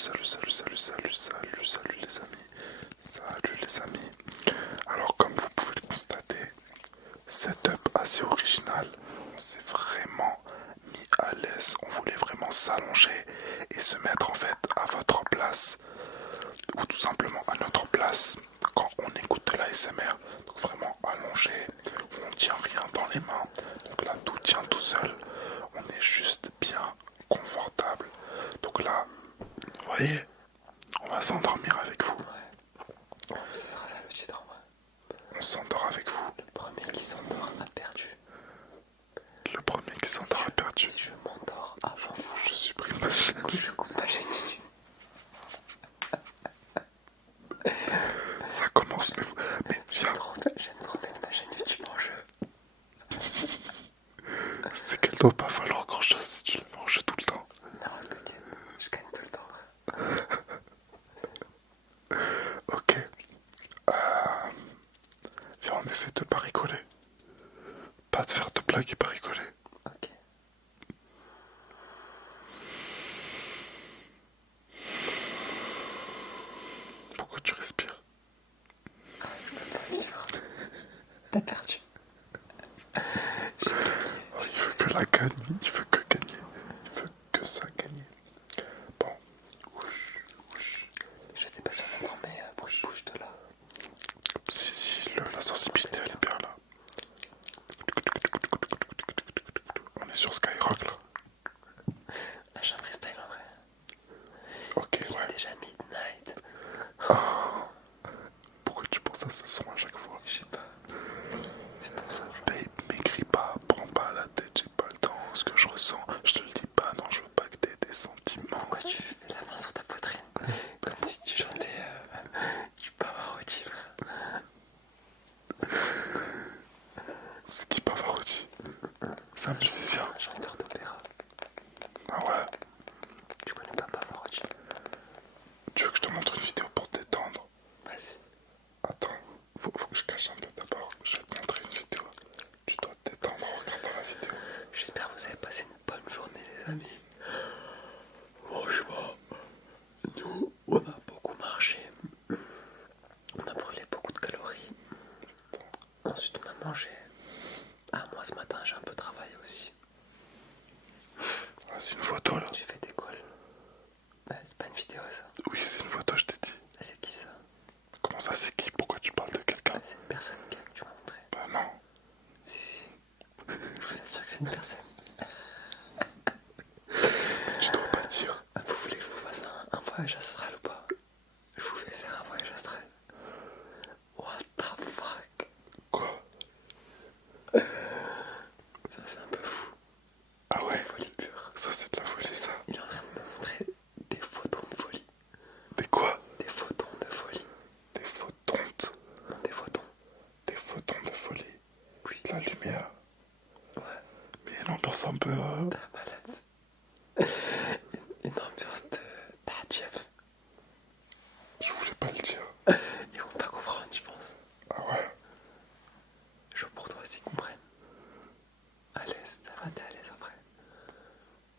salut les amis. Salut les amis. Alors comme vous pouvez le constater, setup assez original. On s'est vraiment mis à l'aise. On voulait vraiment s'allonger et se mettre en fait à votre place. Ou tout simplement à notre place quand on écoute de l'ASMR. Donc vraiment allongé, on ne tient rien dans les mains. Donc là tout tient tout seul. On est juste bien confortable. Donc là, vous voyez, on va s'endormir avec vous. Ouais. Ça sera ça le titre en vrai. On s'endort avec vous. Le premier qui s'endort a perdu. Le premier qui s'endort a perdu. Si je m'endors avant vous, Je supprime ma chaîne. je coupe ma chaîne dessus. Ça commence, mais viens. J'aime trop mettre ma chaîne YouTube en jeu. C'est qu'elle doit pas falloir grand chose si tu la mets en jeu tout le temps. Non, t'inquiète, je gagne tout le temps. Ok. Viens, on essaie de pas rigoler. Pas de faire de blagues et pas rigoler. Ok. Pourquoi tu respires? Je peux pas vivre. T'as perdu. Oh, il veut que la gagne. Il veut que gagner. Il veut que ça gagne. Bon. Je sais pas si on entend, mais bouge de là. Si, la sensibilité elle est bien là. On est sur Skyrock là. Là, j'ai un freestyle en vrai. Ok, Il ouais. est déjà midnight. Pourquoi tu penses à ce son à chaque fois? Je sais pas. C'est ton ça. Babe, m'écris pas, prends pas la tête, j'ai pas le temps. Ce que je ressens, je te le dis pas, non, je veux pas que t'aies des sentiments. Pourquoi tu mets la main sur ta poitrine? Comme si tu chantais du Pavarotti, frère. C'est qui Pavarotti? C'est un musicien. Un chanteur d'opéra. Ah ouais. Tu connais pas Pavarotti? Tu veux que je te montre une vidéo pour te détendre? Vas-y. Attends, faut que je cache un peu d'abord. Je vais te montrer une vidéo. Tu dois te détendre en regardant la vidéo. J'espère que vous avez passé une bonne journée, les amis. Franchement, nous, on a beaucoup marché. On a brûlé beaucoup de calories. Ensuite, on a mangé. Ah, moi, ce matin, j'ai un peu travaillé aussi. Ah, c'est une photo là. J'ai fait des calls. C'est pas une vidéo, ça. Oui, c'est une photo, je t'ai dit. Ah, c'est qui, ça? Comment ça, c'est qui? Pourquoi tu parles de quelqu'un? C'est une personne que tu m'as montré. Bah non. Si. Je vous assure que c'est une personne. Tu dois pas dire. Vous voulez que je vous fasse un voyage astral ou pas? Je vous fais faire un voyage astral. What the fuck? Quoi? Ça, c'est un peu fou. Ah C'est ouais? une folie pure. Ça, c'est de la folie, ça. Il est en train de me montrer des photons de folie. Des quoi? Des photons de folie. Des photontes. Non, des photons. Des photons de folie. Oui. De la lumière. Ouais. Mais l'ambiance un peu... T'as malade. Une ambiance de Jeff. Je voulais pas le dire. Ils vont pas comprendre, je pense. Ah ouais? Je veux pour toi aussi qu'ils comprennent. À l'aise, ça va, t'es à l'aise après.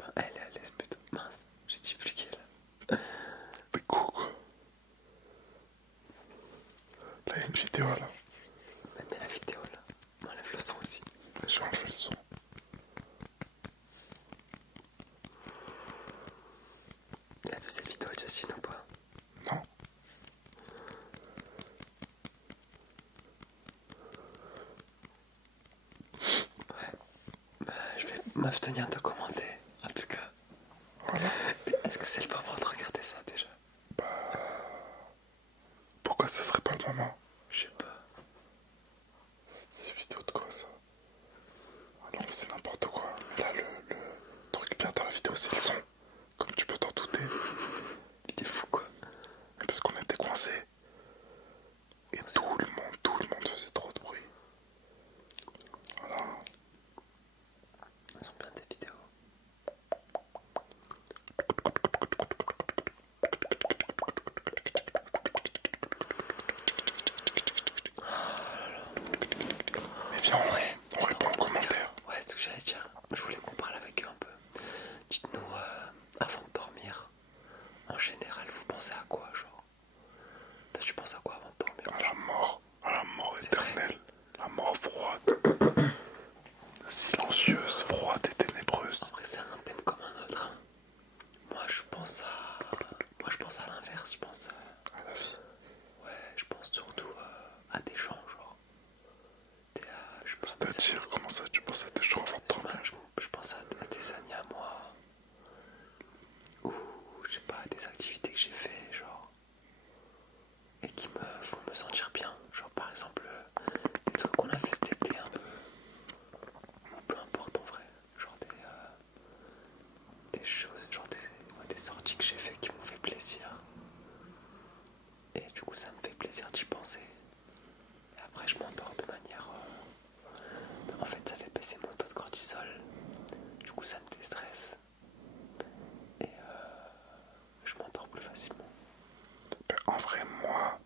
Enfin, elle est à l'aise plutôt. Mince, j'ai dit plus qu'elle. Des coups, quoi. Là, il y a une vidéo, là. Mets la vidéo là. M'enlève le son aussi. J'ai enlevé le son. Elle a vu cette vidéo de Justin ou pas? Non. Ouais. Bah, je vais m'abstenir de commenter, en tout cas. Voilà. Est-ce que c'est le moment de regarder ça déjà? Pourquoi ce serait pas le moment? Je sais pas. C'est une vidéo de quoi, ça? Ah non, c'est n'importe quoi. Mais là, le truc bien dans la vidéo, c'est le son. Comme tu peux t'en douter. Il est fou quoi. Parce qu'on était coincés. Et tout le monde faisait trop de bruit. Voilà. Elles sont bien des vidéos. Mais viens, on répond aux commentaires. Ouais, c'est ce que j'allais dire. Je voulais qu'on parle avec eux un peu. Dites-nous pensais à quoi, genre? Toi, tu penses à quoi avant de dormir? À la mort éternelle, la mort froide, silencieuse, froide et ténébreuse. En vrai, c'est un thème comme un autre. Hein. Moi, je pense à l'inverse. Je pense À la vie. ouais, je pense surtout à des gens, genre. Je sais pas, C'est-à-dire, comment ça, tu penses à tes gens avant de dormir? je pense à des amis à moi. Ou, je sais pas, des activités que j'ai fait, genre. Et qui me font me sentir bien. Genre, par exemple, des trucs qu'on a fait cet été un peu. Peu importe en vrai. Genre des choses, genre des sorties que j'ai fait qui m'ont fait plaisir. Et du coup, ça me fait plaisir d'y penser. Et après, je m'endors de manière. En fait, ça fait baisser mon taux de cortisol. Du coup, ça me déstresse. Et je m'endors plus facilement. Ben, en vrai, moi,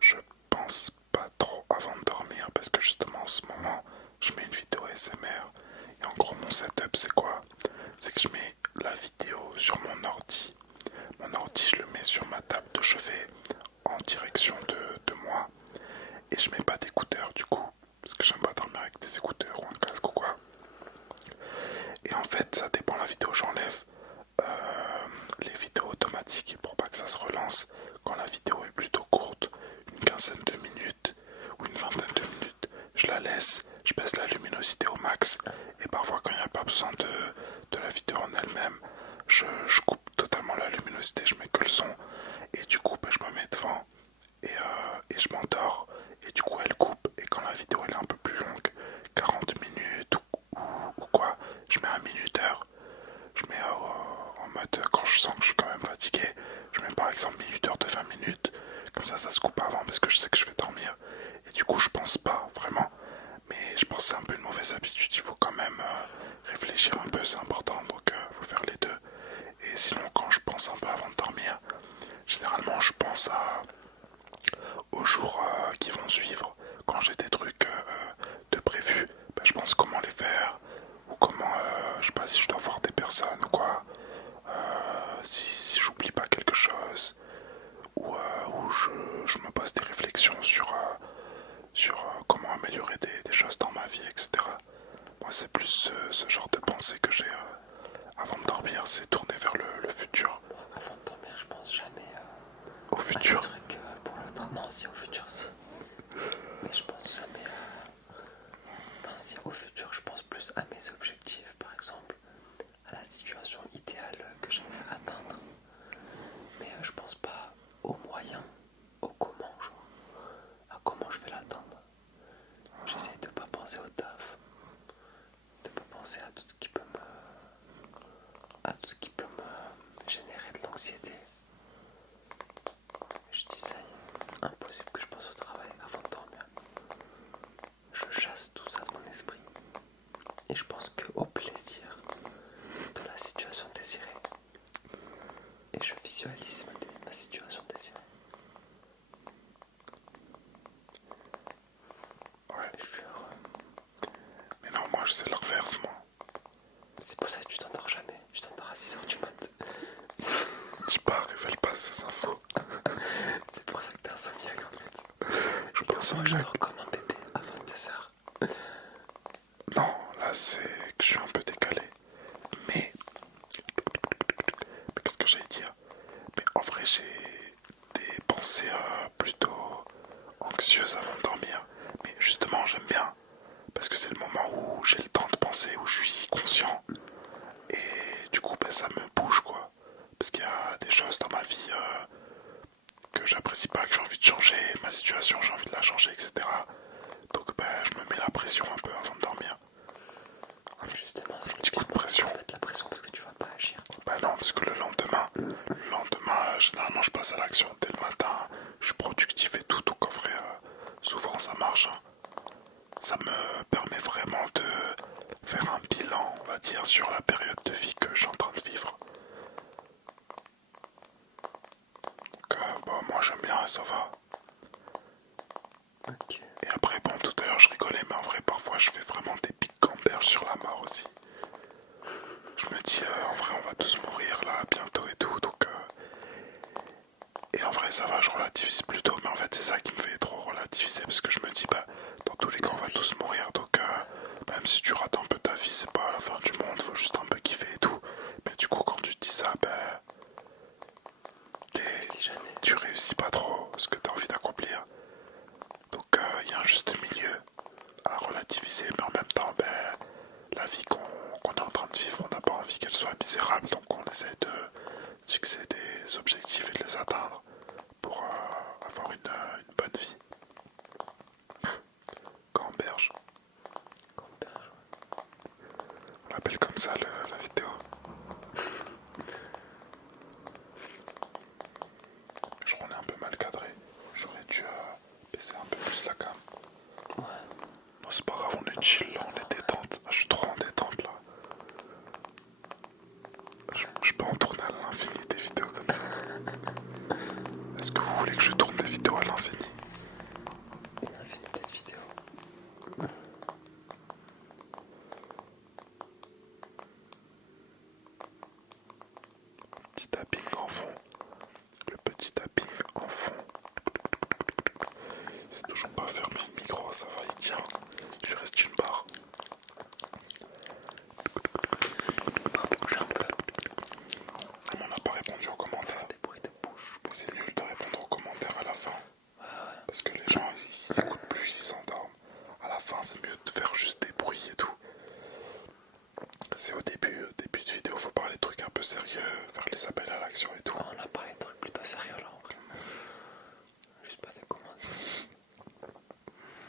je pense pas trop avant de dormir parce que justement en ce moment, je mets une vidéo ASMR. Et en gros, mon setup, c'est quoi? C'est que je mets la vidéo sur mon ordi. Mon ordi, je le mets sur ma table de chevet en direction de moi. Et je mets pas d'écouteurs du coup. Parce que j'aime pas dormir avec des écouteurs ou un casque ou quoi. Et en fait, ça dépend de la vidéo, j'enlève les vidéos automatiques pour pas que ça se relance quand la vidéo est plutôt courte, une quinzaine de minutes ou une vingtaine de minutes. Je la laisse, je baisse la luminosité au max et parfois quand il n'y a pas besoin de la vidéo en elle-même, je coupe totalement la luminosité, je mets que le son et du coup je me mets devant et je m'endors et du coup elle coupe et quand la vidéo elle est un peu plus longue, 40 minutes ou quoi, je mets un minuteur. Je mets en mode quand je sens que je suis quand même fatigué, je mets par exemple minuteur de 20 minutes, comme ça se coupe avant parce que je sais que je vais dormir. Et du coup je pense pas vraiment, mais je pense que c'est un peu une mauvaise habitude, il faut quand même réfléchir un peu, c'est important, donc il faut faire les deux. Et sinon quand je pense un peu avant de dormir, généralement je pense aux jours qui vont suivre. Quand j'ai des trucs de prévus, ben, je pense comment les faire, ou comment, je sais pas si je dois voir des personnes ou quoi, si j'oublie pas quelque chose, ou je me pose des réflexions sur comment améliorer des choses dans ma vie, etc. Moi, c'est plus ce genre de pensée que j'ai avant de dormir, c'est tourner vers le futur. Avant de dormir, je pense jamais Au futur. à des trucs pour le temps. Non, si, au futur, si. Mais je pense jamais Enfin, si, au futur, je pense plus à mes objectifs, par exemple, à la situation idéale que j'aimerais atteindre. Mais je pense pas aux moyens, au comment, genre, à comment je vais l'atteindre. J'essaye de pas penser au taf, de pas penser à tout ce qui peut me générer de l'anxiété. Je dis ça, impossible que je pense au travail avant de dormir. Je chasse tout ça de mon esprit. Et je pense qu'au plaisir de la situation désirée. Et je visualise ma situation désirée. Ouais. Et je suis heureux. Mais non, moi, c'est l'inverse, moi. C'est pour ça que tu t'endors jamais. Tu t'endors à 6h du mat. Dis pas, révèle pas ces infos. C'est pour ça que t'es insomniaque en fait. Je pense Moi je dors comme un bébé à 22h. Non, là, c'est que je suis un peu décalé. Mais qu'est-ce que j'allais dire? Mais en vrai, j'ai des pensées plutôt anxieuses avant de dormir. Mais justement, j'aime bien. Parce que c'est le moment où j'ai le temps de penser, où je suis conscient. Et du coup, ben, ça me bouge, quoi. Parce qu'il y a des choses dans ma vie que j'apprécie pas, que j'ai envie de changer. Ma situation, j'ai envie de la changer, etc. Donc, ben, je me mets la pression un peu avant de dormir. Justement, c'est Un petit coup de pression. Tu vas mettre la pression parce que tu vas pas agir. Bah non, parce que le lendemain, généralement je passe à l'action dès le matin, je suis productif et tout, donc en vrai, souvent ça marche. Hein. Ça me permet vraiment de faire un bilan, on va dire, sur la période de vie que je suis en train de vivre. Donc, bah, moi j'aime bien et ça va. Ok. Et après, bon, tout à l'heure je rigolais, mais en vrai, parfois je fais vraiment des pics gamberges sur la mort aussi. Je me dis, en vrai, on va tous mourir là bientôt et tout, donc ça va, je relativise plutôt. Mais en fait, c'est ça qui me fait trop relativiser. Parce que je me dis, bah, dans tous les cas, on va tous mourir. Donc, même si tu rates un peu ta vie, c'est pas la fin du monde. Faut juste un peu kiffer et tout. Mais du coup, quand tu te dis ça, bah, tu réussis pas trop ce que tu as envie d'accomplir. Donc, il y a un juste milieu à relativiser. Mais en même temps, bah, la vie qu'on est en train de vivre, on n'a pas envie qu'elle soit misérable. Donc, on essaie de fixer des objectifs et de les atteindre pour avoir une bonne vie. Gamberge. On appelle comme ça la vidéo. Je crois qu'on est un peu mal cadré. J'aurais dû baisser un peu plus la cam. Ouais. Non, c'est pas grave, on est chill là, on est détente. Je suis trop en détente là. Je peux en tourner à l'infini des vidéos comme ça. Est-ce que vous voulez que je tourne des vidéos à l'infini? L'infinité de vidéos. Petit tapping en fond. Le petit tapping en fond. C'est toujours pas fermé le micro, ça va, il tient. Il lui reste une barre. On n'a pas répondu aux commentaires. Des bruits de bouche. C'est nul de répondre aux commentaires à la fin. Parce que les gens, ils s'écoutent plus, ils s'endorment. À la fin, c'est mieux de faire juste des bruits et tout. C'est au début de vidéo, faut parler de trucs un peu sérieux, faire les appels à l'action et tout. On a parlé de trucs plutôt sérieux là en vrai. Juste pas des commentaires.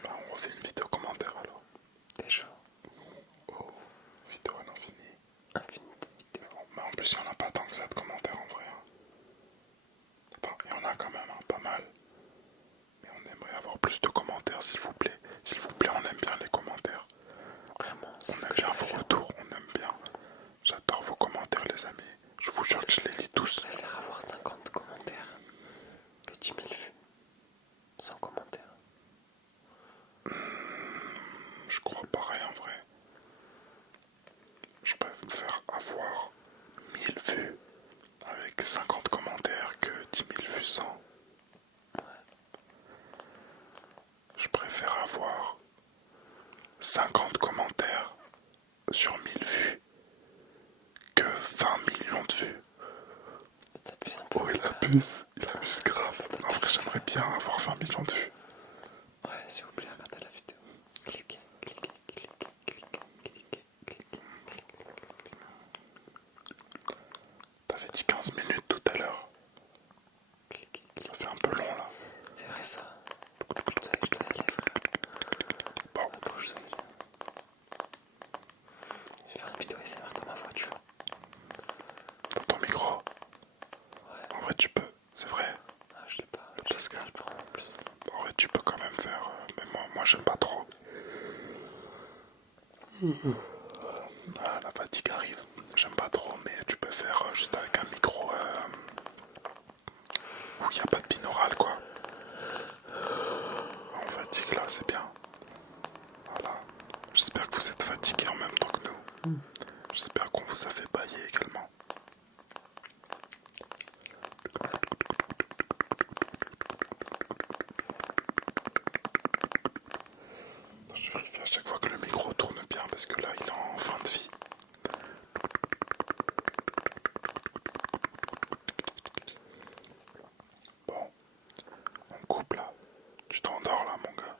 Bah, on refait une vidéo commentaire alors. Déjà. Oh, vidéo à l'infini. Infinité de vidéos. Mais en plus, il n'y en a pas tant que ça de commentaires en vrai. Enfin, il y en a quand même, pas mal. Mais on aimerait avoir plus de commentaires, s'il vous plaît. S'il vous plaît, on aime bien les commentaires. Vraiment, On aime bien vos retours, on aime bien. J'adore vos commentaires, les amis. Je vous jure que je les lis tous. Je préfère avoir 50 commentaires que 10 000 vues. Sans commentaires. Je crois pareil en vrai. Je préfère avoir 1000 vues avec 50 commentaires que 10 000 vues sans. Je préfère avoir 50 commentaires sur 1000 vues que 20 millions de vues. T'abuses un peu. Oh, il abuse grave. En vrai, j'aimerais bien avoir 20 millions de vues. Ouais, s'il vous plaît, regardez la vidéo. Cliquez, cliquez, cliquez, cliquez, cliquez, cliquez. T'avais dit 15 minutes tout à l'heure. Ça fait un peu long là. C'est vrai ça. Je dois y aller, frère. Bon, Attends, je vais faire une vidéo ASMR dans ma voiture. dans ton micro. Ouais. En vrai, tu peux. C'est vrai. Ah, je l'ai pas. Le Je casque. le prends en plus. En vrai, tu peux quand même faire. Mais moi j'aime pas trop. Ah, la fatigue arrive. J'aime pas trop, mais tu peux faire juste avec un micro où il n'y a pas de binaural quoi. En fatigue là, c'est bien. Voilà. J'espère que vous êtes fatigués en même temps que nous. J'espère qu'on vous a fait bailler également. Je vérifie à chaque fois que le micro tourne bien parce que là il est en fin de vie. Bon, on coupe là. Tu t'endors là mon gars.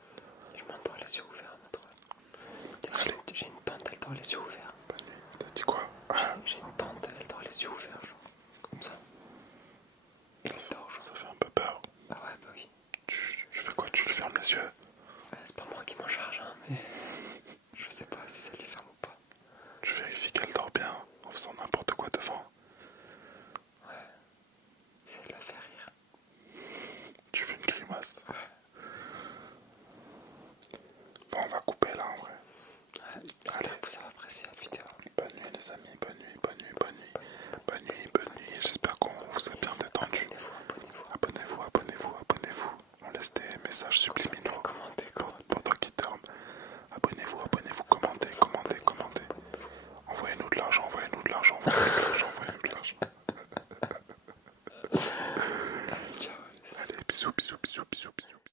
Je m'endors les yeux ouverts, notre. J'ai une tante, elle dort les yeux ouverts. Bonne nuit. T'as dit quoi? J'ai une tante, elle dort les yeux ouverts, genre. Comme ça. Et elle dort, genre. Ça fait un peu peur. Ah ouais, bah oui. Tu fais quoi? Tu lui fermes les yeux? Ouais, c'est pas moi qui m'en charge, hein, mais. Je sais pas si ça lui ferme ou pas. Tu vérifies qu'elle dort bien en faisant n'importe quoi devant. Ouais. C'est de la faire rire. Tu fais une grimace. Bon, on va couper là en vrai. Ouais, j'espère que vous avez apprécié la vidéo. Bonne nuit les amis, bonne nuit, bonne nuit, bonne nuit. Bonne nuit, bonne nuit. J'espère qu'on vous a bien détendu. Abonnez-vous, abonnez-vous. Abonnez-vous, abonnez-vous, abonnez-vous. On laisse des messages subliminaux. bisous, bisous, bisous, bisous, bisous.